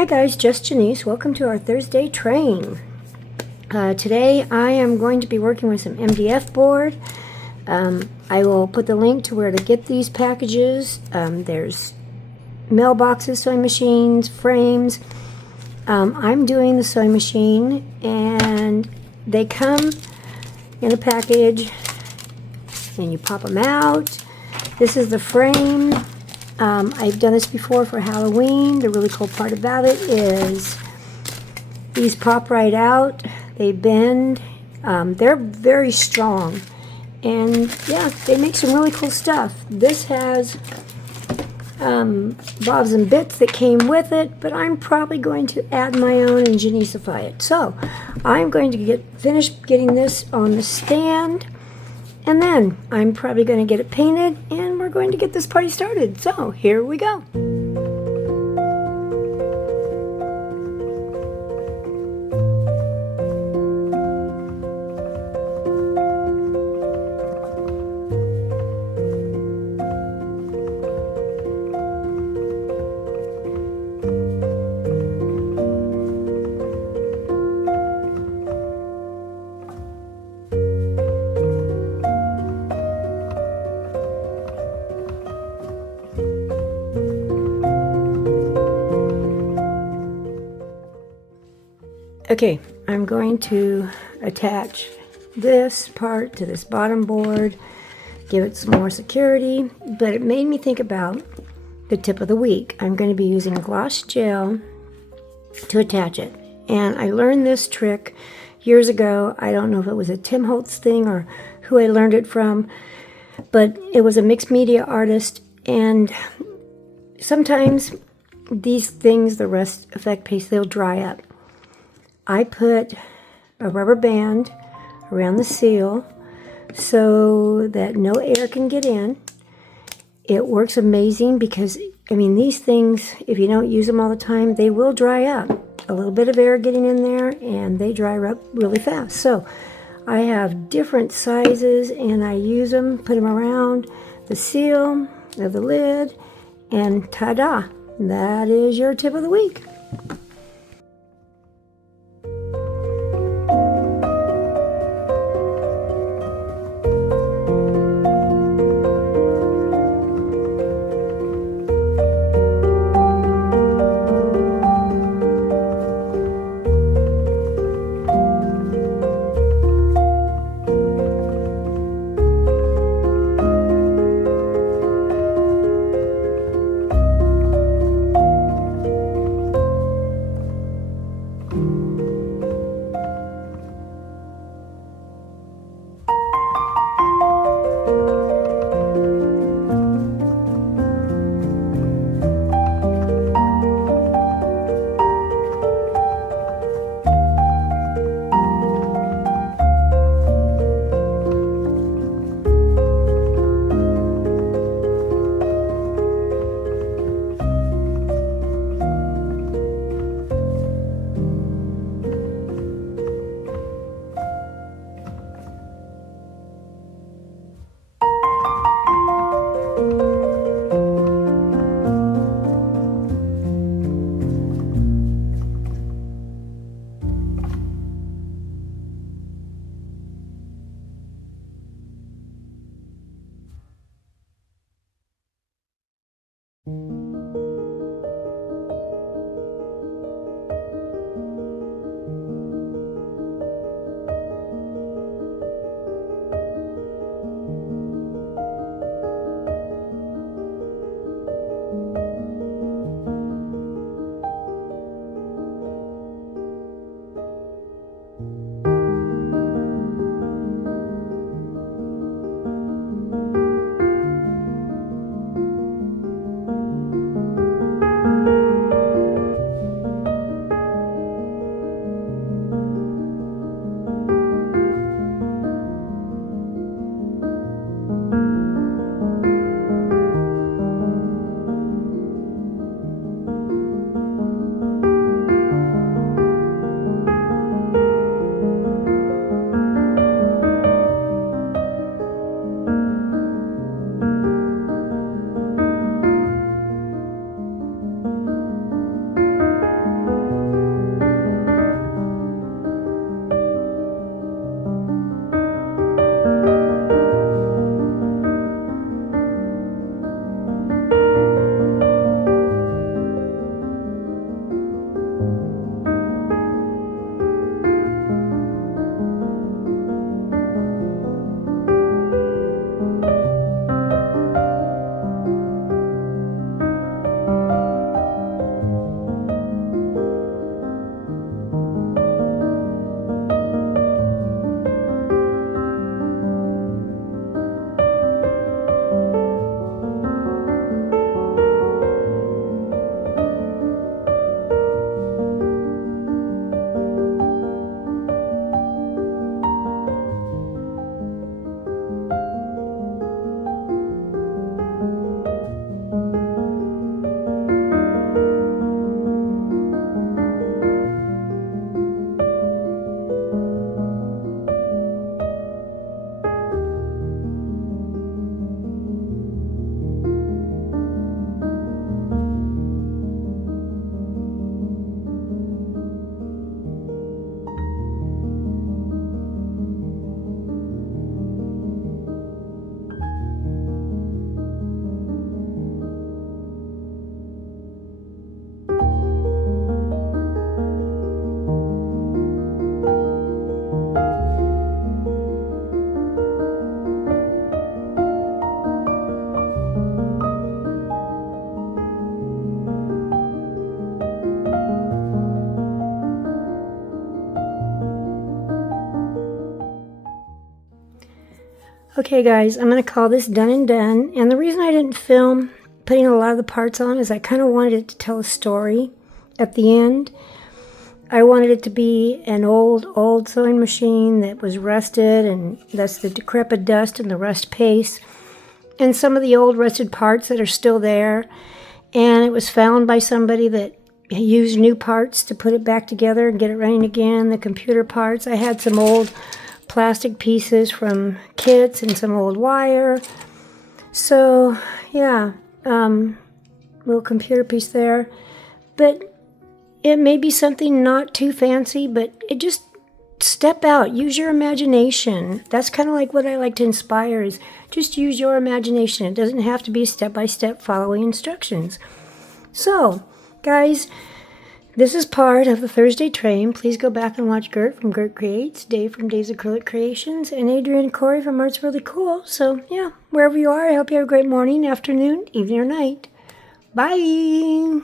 Hi guys, just Janice. Welcome to our Thursday train. Today I am going to be working with some MDF board. I will put the link to where to get these packages. There's mailboxes, sewing machines, frames. I'm doing the sewing machine and they come in a package and you pop them out. This is the frame. I've done this before for Halloween. The really cool part about it is these pop right out. They bend. They're very strong. And yeah, they make some really cool stuff. This has bobs and bits that came with it, but I'm probably going to add my own and Janiceify it. So I'm going to finish getting this on the stand. And then I'm probably going to get it painted and we're going to get this party started. So here we go. Okay, I'm going to attach this part to this bottom board, give it some more security, but it made me think about the tip of the week. I'm going to be using gloss gel to attach it. And I learned this trick years ago. I don't know if it was a Tim Holtz thing or who I learned it from, but it was a mixed media artist. And sometimes these things, the rust effect paste, they'll dry up. I put a rubber band around the seal so that no air can get in. It works amazing because, I mean, these things, if you don't use them all the time, they will dry up. A little bit of air getting in there and they dry up really fast. So I have different sizes and I use them, put them around the seal of the lid, and ta-da! That is your tip of the week. Okay guys, I'm going to call this done and done. And the reason I didn't film putting a lot of the parts on is I kind of wanted it to tell a story at the end. I wanted it to be an old sewing machine that was rusted, and that's the decrepit dust and the rust paste, and some of the old rusted parts that are still there. And it was found by somebody that used new parts to put it back together and get it running again. The computer parts, I had some old plastic pieces from kits and some old wire. So yeah, little computer piece there. But it may be something not too fancy, but it just step out, use your imagination. That's kind of like what I like to inspire, is just use your imagination. It doesn't have to be step-by-step following instructions. So, guys, this is part of the Thursday train. Please go back and watch Gert from Gert Creates, Dave from Dave's Acrylic Creations, and Adrian and Corey from Art's Really Cool. So, yeah, wherever you are, I hope you have a great morning, afternoon, evening, or night. Bye!